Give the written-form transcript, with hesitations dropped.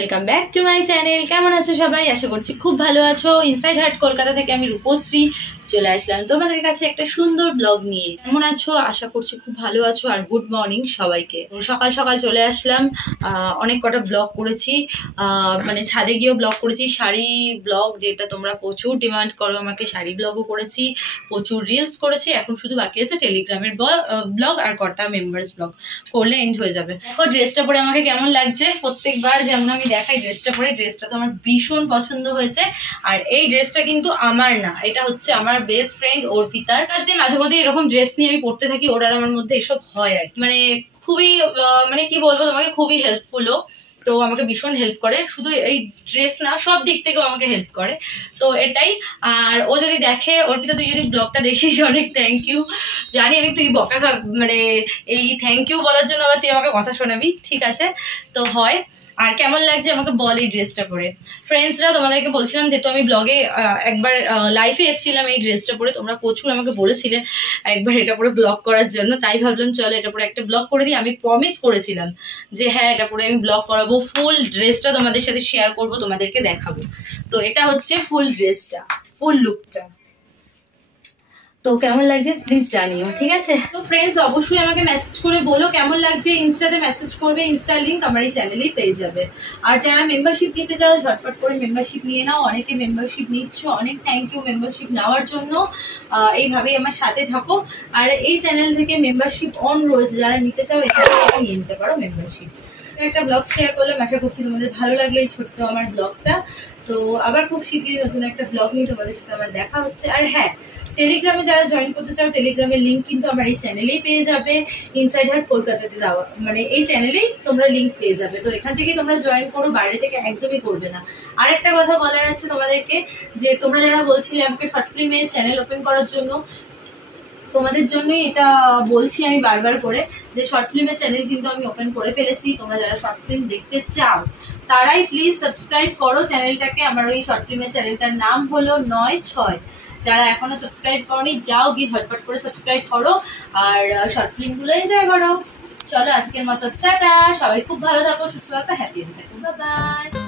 Welcome back to my channel. কেমন আছো সবাই? আশা করছি খুব ভালো আছো। ইনসাইড হার্ট কলকাতা থেকে আমি রূপশ্রী চলে আসলাম তোমাদের কাছে একটা সুন্দর ব্লগ নিয়ে। কেমন আছো? আশা করছি খুব ভালো আছো। আর গুড মর্নিং সবাইকে। সকাল সকাল চলে আসলাম। অনেক কটা ব্লগ করেছি, মানে ছাদে গিয়েও ব্লগ করেছি, শাড়ি ব্লগ যেটা তোমরা প্রচুর ডিমান্ড করো আমাকে, শাড়ি ব্লগও করেছি, প্রচুর রিলস করেছি। এখন শুধু বাকি আছে টেলিগ্রামের ব্লগ আর কটা মেম্বার্স ব্লগ করলে এন্ড হয়ে যাবে। দেখো ড্রেসটা পরে আমাকে কেমন লাগছে। প্রত্যেকবার যেমন আমি দেখাই ড্রেসটা পরে, ড্রেসটা তো আমার ভীষণ পছন্দ হয়েছে। আর এই ড্রেসটা কিন্তু আমার না, এটা হচ্ছে আমার বেস্ট ফ্রেন্ড অর্পিতার। যে মাঝে মধ্যে এরকম ড্রেস নিয়ে আমি পড়তে থাকি, ওর আর আমার মধ্যে এসব হয় আর মানে খুবই মানে কি বলবো তোমাকে, খুবই হেল্পফুলও। তো আমাকে ভীষণ হেল্প করে, শুধু এই ড্রেস না সব দিক থেকেও আমাকে হেল্প করে। তো এটাই। আর ও যদি দেখে, অর্পিতা তুই যদি ব্লগটা দেখিস, অনেক থ্যাংক ইউ। জানি আমি তুই বকা মানে এই থ্যাংক ইউ বলার জন্য আবার তুই আমাকে কথা শোনাবি, ঠিক আছে? তো হয়। আর কেমন লাগছে আমাকে বল এই ড্রেসটা পরে। ফ্রেন্ডসরা তোমাদেরকে বলছিলাম, যেহেতু আমি ব্লগে একবার লাইভে এসেছিলাম এই ড্রেসটা পরে, তোমরা প্রচুর আমাকে বলেছিলে একবার এটা পরে ব্লগ করার জন্য, তাই ভাবলাম চলো এটা পরে একটা ব্লগ করে দিই। আমি প্রমিস করেছিলাম যে হ্যাঁ এটা পরে আমি ব্লগ করাবো, ফুল ড্রেসটা তোমাদের সাথে শেয়ার করব, তোমাদেরকে দেখাবো। তো এটা হচ্ছে ফুল ড্রেসটা, ফুল লুকটা। তো কেমন লাগছে প্লিজ জানিও, ঠিক আছে? তো ফ্রেন্ডস অবশ্যই আমাকে মেসেজ করে বলো কেমন লাগছে। ইনস্টাতে মেসেজ করবে, ইনস্টার লিঙ্ক আমার এই চ্যানেলেই পেয়ে যাবে। আর যারা মেম্বারশিপ নিতে চাও ঝটপট করে মেম্বারশিপ নিয়ে নাও। অনেকে মেম্বারশিপ নিচ্ছ, অনেক থ্যাংক ইউ মেম্বারশিপ নেওয়ার জন্য। এইভাবেই আমার সাথে থাকো। আর এই চ্যানেল থেকে মেম্বারশিপ অন রয়েছে, যারা নিতে চাও এই চ্যানেল থেকে নিয়ে নিতে পারো মেম্বারশিপ। একটা ব্লগ শেয়ার করলাম, আশা করছি তোমাদের ভালো লাগলো এই ছোট্ট আমার ব্লগটা। তো আবার খুব শীঘ্রই নতুন একটা ব্লগ নিয়ে তোমাদের সাথে আমার দেখা হচ্ছে। আর হ্যাঁ, টেলিগ্রামে যারা জয়েন করতে চাও, টেলিগ্রামের লিঙ্ক কিন্তু আমার এই চ্যানেলেই পেয়ে যাবে। ইনসাইড হার্ট কলকাতাতে দেওয়া, মানে এই চ্যানেলেই তোমরা লিঙ্ক পেয়ে যাবে। তো এখান থেকে তোমরা জয়েন করো, বাইরে থেকে একদমই করবে না। আর একটা কথা বলার আছে তোমাদেরকে, যে তোমরা যারা বলছিলে আমাকে শর্ট ফিল্মের চ্যানেল ওপেন করার জন্য, তোমাদের জন্যই এটা বলছি আমি বারবার করে, যে শর্ট ফিল্মের চ্যানেল কিন্তু আমি ওপেন করে ফেলেছি। তোমরা যারা শর্ট ফিল্ম দেখতে চাও তারাই প্লিজ সাবস্ক্রাইব করো চ্যানেলটাকে। আমার ওই শর্ট ফিল্মের চ্যানেলটার নাম হলো 9-6। যারা এখনো সাবস্ক্রাইব করনি, যাও গিয়ে ঝটপট করে সাবস্ক্রাইব করো আর শর্ট ফিল্মগুলো এনজয় করো। চলো আজকের মতো টাটা, সবাই খুব ভালো থাকো, সুস্থ থাকো, হ্যাপি থাকো, বাই বাই।